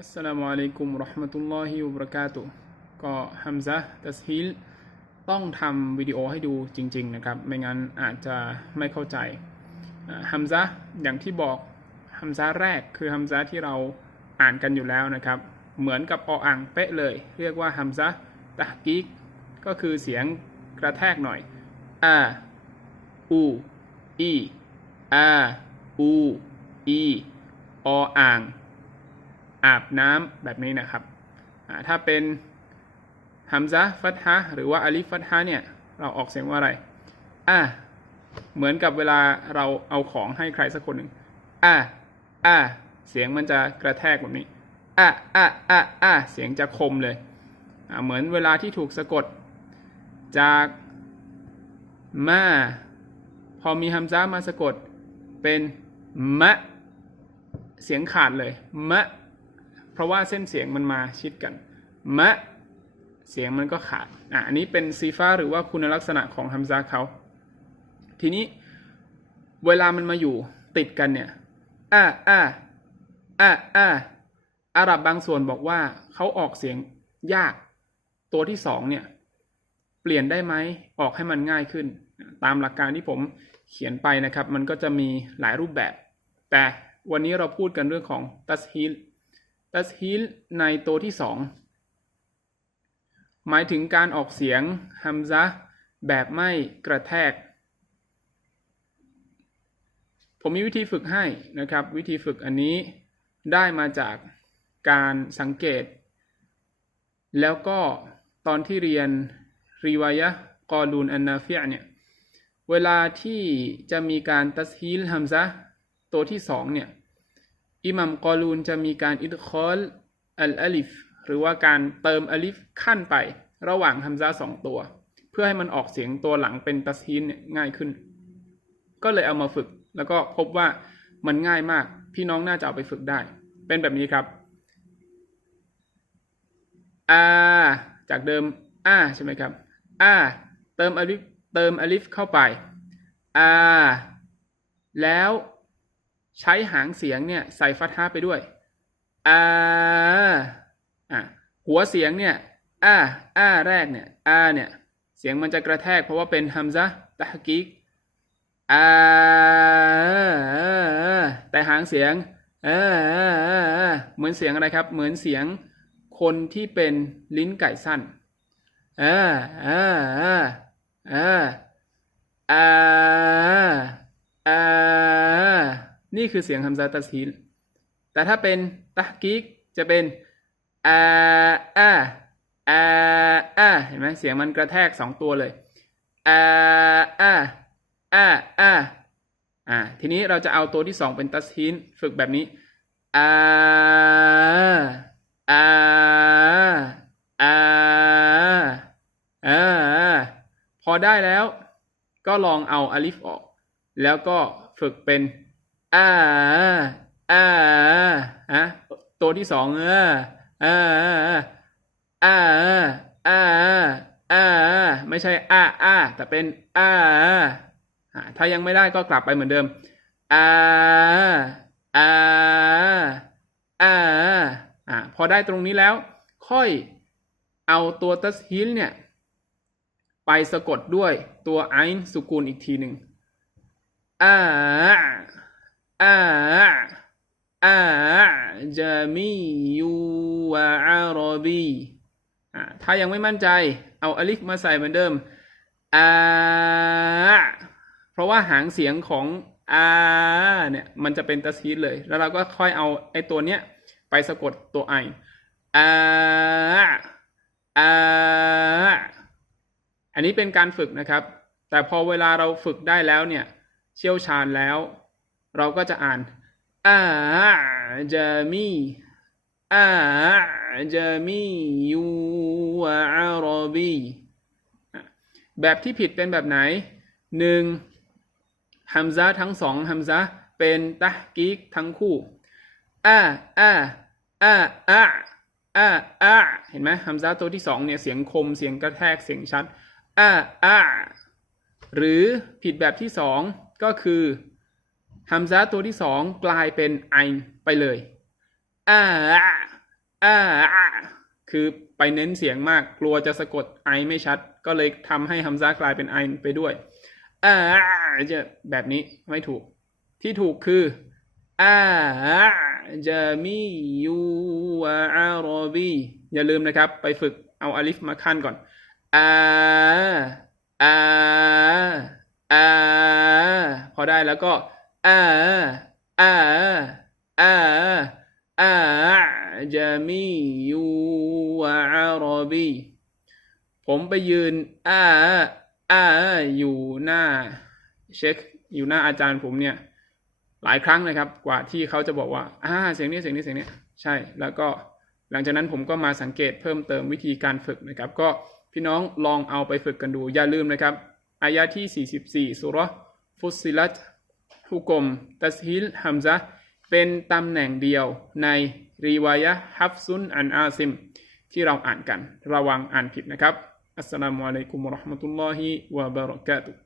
อัสสลามุอะลัยกุมราะห์มะตุลลอฮิวะบะเราะกาตุก็ฮัมซะตัสฮีลต้องทำวิดีโอให้ดูจริง ๆ นะครับ ไม่งั้นอาจจะไม่เข้าใจฮัมซะอย่างที่บอกฮัมซะแรกคือฮัมซะที่เราอ่านกันอยู่แล้วนะครับ เหมือนกับออ่างเป๊ะเลย เรียกว่าฮัมซะตะกีกก็คือเสียงกระแทกหน่อยอาอูอีอาอูอีออ่าง อาบน้ำแบบนี้นะครับ ถ้าเป็นฮัมซะฟัตฮะหรือว่าอาลิฟัตฮะเนี่ย เราออกเสียงว่าอะไร อ่าเหมือนกับเวลาเราเอาของให้ใครสักคนหนึ่งอ่าอ่าเสียงมันจะกระแทกแบบนี้อ่าอ่าอ่าอ่าเสียงจะคมเลย เหมือนเวลาที่ถูกสะกดจากมาพอมีฮัมซะมาสะกดเป็นมะ เสียงขาดเลย มะ เพราะว่าเส้นเสียงมันมาชิดกัน มะ เสียงมันก็ขาด อะ อันนี้เป็นซีฟ้าหรือว่าคุณลักษณะของฮัมซาเขา ทีนี้เวลามันมาอยู่ติดกันเนี่ยอ่าอ่าอ่าอ่าอาหรับบางส่วนบอกว่าเขาออกเสียงยาก ตัวที่สองเนี่ย เปลี่ยนได้ไหม ออกให้มันง่ายขึ้น ตามหลักการที่ผมเขียนไปนะครับ มันก็จะมีหลายรูปแบบ แต่วันนี้เราพูดกันเรื่องของตัสฮีล ตัสฮีลในตัวที่สองหมายถึงการออกเสียงฮัมซะแบบไม่กระแทก ผมมีวิธีฝึกให้นะครับ วิธีฝึกอันนี้ได้มาจากการสังเกต แล้วก็ตอนที่เรียนรีวายะกอลูนอันนาฟิยเนี่ย เวลาที่จะมีการตัสฮีลฮัมซะตัวที่สองเนี่ย อิหมัมกอลูนจะมีการอิดคอลอัลอลิฟหรือว่าการเติมอลิฟขั้นไประหว่างฮัมซาสองตัว เพื่อให้มันออกเสียงตัวหลังเป็นตัสฮีนง่ายขึ้น ก็เลยเอามาฝึก แล้วก็พบว่ามันง่ายมาก พี่น้องน่าจะเอาไปฝึกได้ เป็นแบบนี้ครับอาจากเดิมอาใช่ไหมครับอาเติมอลิฟเติมอลิฟเข้าไปอาแล้ว ใช้หางเสียงเนี่ยใส่ฟัตฮาไปด้วยอาอะหัวเสียงเนี่ยอาอาแรกเนี่ยอาเนี่ยเสียงมันจะกระแทกเพราะว่าเป็นฮัมซะตะฮกิกอาแต่หางเสียงเออเหมือนเสียงอะไรครับ เหมือนเสียงคนที่เป็นลิ้นไก่สั้นเออเออเออเอออาอา นี่คือเสียงฮัมซาตัสฮีลแต่ถ้าเป็นตะกิกจะเป็นอาอาอาอาเห็นไหมเสียงมันกระแทกสองตัวเลยอาอาอาอาอ่า ทีนี้เราจะเอาตัวที่สองเป็นตัสฮีนฝึกแบบนี้อาอาอาอาพอได้แล้วก็ลองเอาอลิฟออก แล้วก็ฝึกเป็น อ่าอ่าฮะตัวที่สองเอออาอาอาอาไม่ใช่อาอาแต่เป็นอาถ้ายังไม่ได้ก็กลับไปเหมือนเดิมอาอาอาอ่าพอได้ตรงนี้แล้ว ค่อยเอาตัวตัสฮิลเนี่ย ไปสะกดด้วยตัวไอน์สุกูลอีกทีหนึ่งอา อาอาจามียูวะอารบีอ่าถ้ายังไม่มั่นใจ เอาอลิฟมาใส่เหมือนเดิมอาเพราะว่าหางเสียงของอาเนี่ยมันจะเป็นตัสฮีดเลย แล้วเราก็ค่อยเอาไอ้ตัวเนี้ยไปสะกดตัวไออาอาอันนี้เป็นการฝึกนะครับ แต่พอเวลาเราฝึกได้แล้วเนี่ย เชี่ยวชาญแล้ว เราก็จะอ่านอาจามีอาจามียูวะอารบีแบบที่ผิดเป็นแบบไหนหนึ่งฮัมซาทั้งสองฮัมซาเป็นตะกิกทั้งคู่อาอาอาอาอาอาเห็นไหมฮัมซาตัวที่สองเนี่ยเสียงคมเสียงกระแทกเสียงชัดอาอาหรือผิดแบบที่สองก็คือ ฮัมซาตัวที่สองกลายเป็นไอไปเลยอ่าอ่าคือไปเน้นเสียงมากกลัวจะสะกดไอไม่ชัด ก็เลยทำให้ฮัมซากลายเป็นไอไปด้วยอ่าจะแบบนี้ไม่ถูก ที่ถูกคืออ่าจะมียูวะอารบีอย่าลืมนะครับ ไปฝึกเอาอลิฟมาขั้นก่อนอาอาอาพอได้แล้วก็ อาอาอาอาจะมียูวะอารอบีผมไปยืนอาอาอยู่หน้า เช็คอยู่หน้าอาจารย์ผมเนี่ย หลายครั้งนะครับ กว่าที่เขาจะบอกว่าอ่าเสียงนี้เสียงนี้เสียงนี้ใช่ แล้วก็หลังจากนั้นผมก็มาสังเกตเพิ่มเติมวิธีการฝึกนะครับ ก็พี่น้องลองเอาไปฝึกกันดู อย่าลืมนะครับอายะที่ 44สุรฟุสซิลัต ฮุกมตัสฮิลฮัมซะเป็นตำแหน่งเดียวในรีวายะฮับซุนอันอาซิม ที่เราอ่านกัน ระวังอ่านผิดนะครับ อัสสลามุอะลัยกุมวะราะห์มะตุลลอฮิวะบะเราะกาตุฮ์